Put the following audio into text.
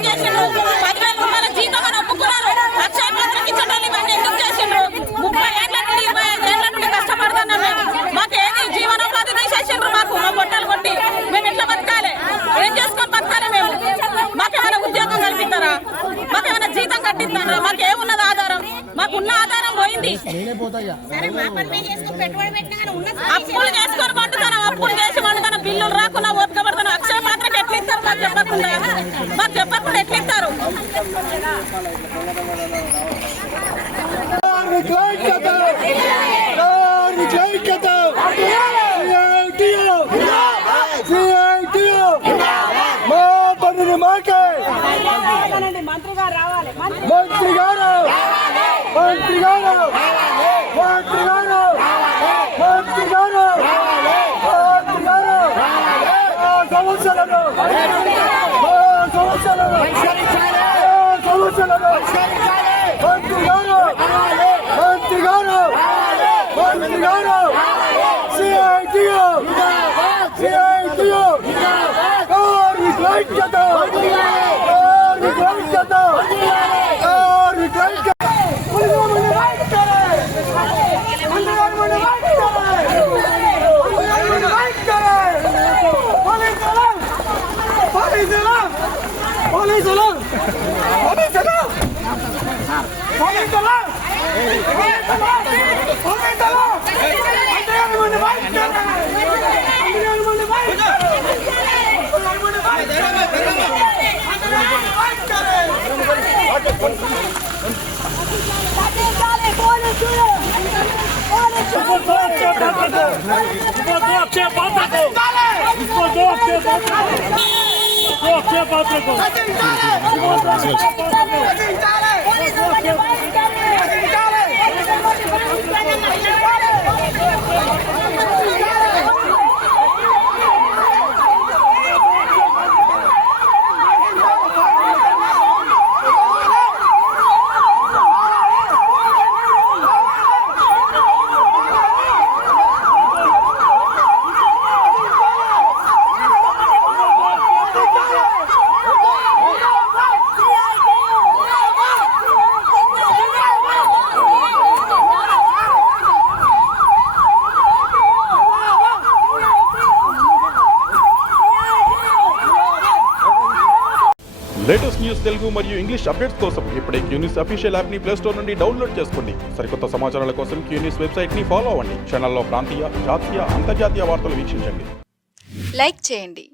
ఎందుకు చేసిండ్రు? 10,000 రూపాయల జీతం అని ఒప్పుకున్నారు. అక్షయ పాత్రకి ఇచ్చటాలు ఇవన్నీ ఎందుకు చేసిండ్రు? 30 ఏళ్ల నుండి 25 ఏళ్ల నుండి కష్టపడుతున్నాం మేము. మాకేది జీవనోపాధి తీసేసిండ్రు. మా బొట్టలు కొట్టి మేము ఎట్లా బతకాలి? ఏం చేసుకొని బతకాలి మేము? మాకేమైనా ఉద్యోగం కల్పిస్తారా? మాకేమైనా జీతం కట్టిస్తారా? మాకేమున్నది ఆధారం? మాకున్న ఆధారం పోయింది. అప్పులు చేసుకొని పండుతాను, అప్పులు చేసి పండుతాను, బిల్లులు రాకుండా ఓపిక పడతాను. అక్షయ పాత్రకి ఎట్లా ఇస్తారు? మాకు చెప్పకుండా ఎట్లా ఇస్తారు? లేటెస్ట్ న్యూస్ తెలుగు మరియు ఇంగ్లీష్ అప్డేట్స్ కోసం ఇప్పుడే క్యూన్యూస్ అఫీషియల్ యాప్ ని ప్లే స్టోర్ నుండి డౌన్లోడ్ చేసుకోండి. సరికొత్త సమాచారాల కోసం క్యూన్యూస్ వెబ్సైట్ ని ఫాలో అవ్వండి. ఛానల్లో ప్రాంతీయ, జాతీయ, అంతర్జాతీయ వార్తలు వీక్షించండి. లైక్ చేయండి.